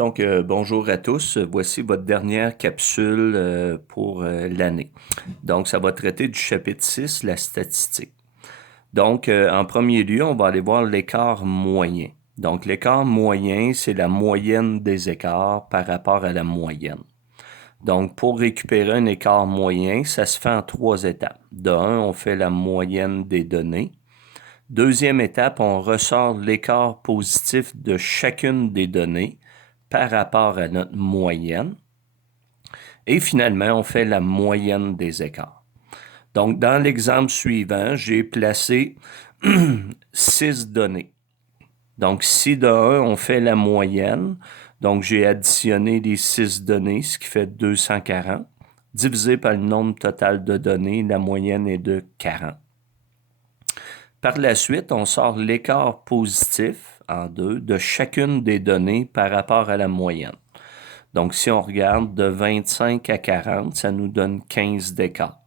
Bonjour à tous. Voici votre dernière capsule pour l'année. Donc, ça va traiter du chapitre 6, la statistique. En premier lieu, on va aller voir l'écart moyen. Donc, l'écart moyen, c'est la moyenne des écarts par rapport à la moyenne. Donc, pour récupérer un écart moyen, ça se fait en 3 étapes. De un, on fait la moyenne des données. Deuxième étape, on ressort l'écart positif de chacune des données par rapport à notre moyenne. Et finalement, on fait la moyenne des écarts. Donc, dans l'exemple suivant, j'ai placé 6 données. Donc, si de 1, on fait la moyenne, donc j'ai additionné les 6 données, ce qui fait 240, divisé par le nombre total de données, la moyenne est de 40. Par la suite, on sort l'écart positif en 2 de chacune des données par rapport à la moyenne. Donc, si on regarde de 25 à 40, ça nous donne 15 d'écart.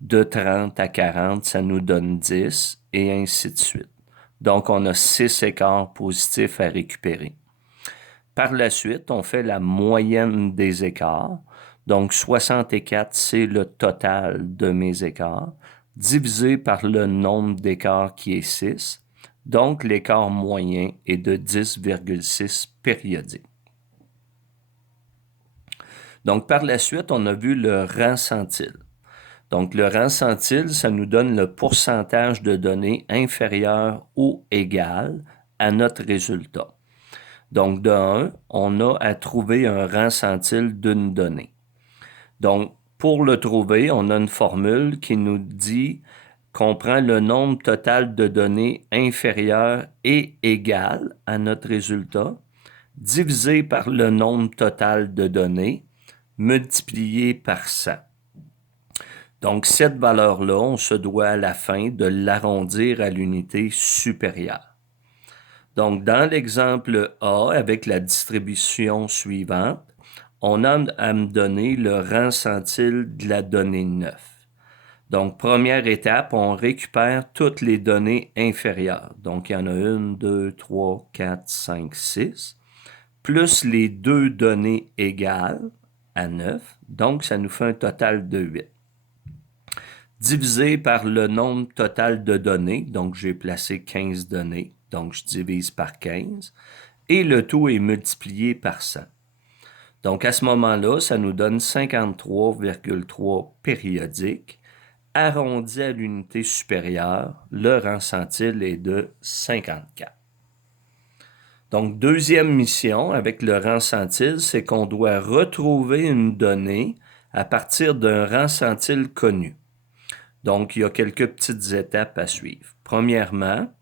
De 30 à 40, ça nous donne 10 et ainsi de suite. Donc, on a 6 écarts positifs à récupérer. Par la suite, on fait la moyenne des écarts. Donc, 64, c'est le total de mes écarts, divisé par le nombre d'écarts qui est 6. Donc, l'écart moyen est de 10,6 périodiques. Donc, par la suite, on a vu le rang centile. Donc, le rang centile, ça nous donne le pourcentage de données inférieur ou égal à notre résultat. Donc, de 1, on a à trouver un rang centile d'une donnée. Donc, pour le trouver, on a une formule qui nous dit qu'on prend le nombre total de données inférieur et égal à notre résultat, divisé par le nombre total de données, multiplié par 100. Donc, cette valeur-là, on se doit à la fin de l'arrondir à l'unité supérieure. Donc, dans l'exemple A, avec la distribution suivante, on a à me donner le rang centile de la donnée 9. Donc, première étape, on récupère toutes les données inférieures. Donc, il y en a 1, 2, 3, 4, 5, 6, plus les 2 données égales à 9. Donc, ça nous fait un total de 8. Divisé par le nombre total de données, donc j'ai placé 15 données, donc je divise par 15, et le tout est multiplié par 100. Donc à ce moment-là, ça nous donne 53,3 périodiques. Arrondi à l'unité supérieure, le rang centile est de 54. Donc deuxième mission avec le rang centile, c'est qu'on doit retrouver une donnée à partir d'un rang centile connu. Donc, il y a quelques petites étapes à suivre. Premièrement,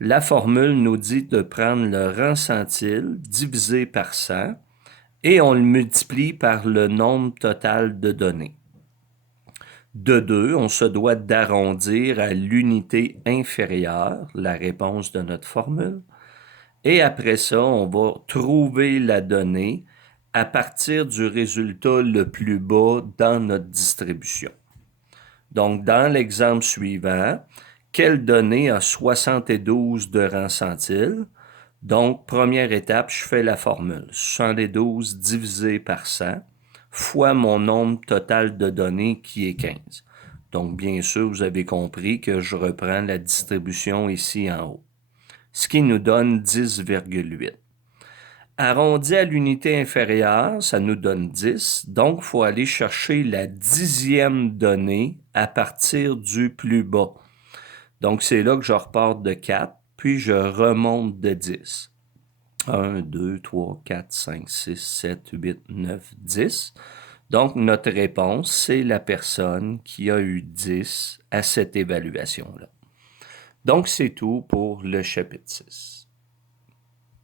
la formule nous dit de prendre le rang centile divisé par 100 et on le multiplie par le nombre total de données. De 2, on se doit d'arrondir à l'unité inférieure, la réponse de notre formule. Et après ça, on va trouver la donnée à partir du résultat le plus bas dans notre distribution. Donc, dans l'exemple suivant, quelle donnée a 72 de rang centile? Donc, première étape, je fais la formule. 72 divisé par 100 fois mon nombre total de données qui est 15. Donc, bien sûr, vous avez compris que je reprends la distribution ici en haut, ce qui nous donne 10,8. Arrondi à l'unité inférieure, ça nous donne 10. Donc, il faut aller chercher la 10e donnée à partir du plus bas. Donc, c'est là que je repars de 4, puis je remonte de 10. 1, 2, 3, 4, 5, 6, 7, 8, 9, 10. Donc, notre réponse, c'est la personne qui a eu 10 à cette évaluation-là. Donc, c'est tout pour le chapitre 6.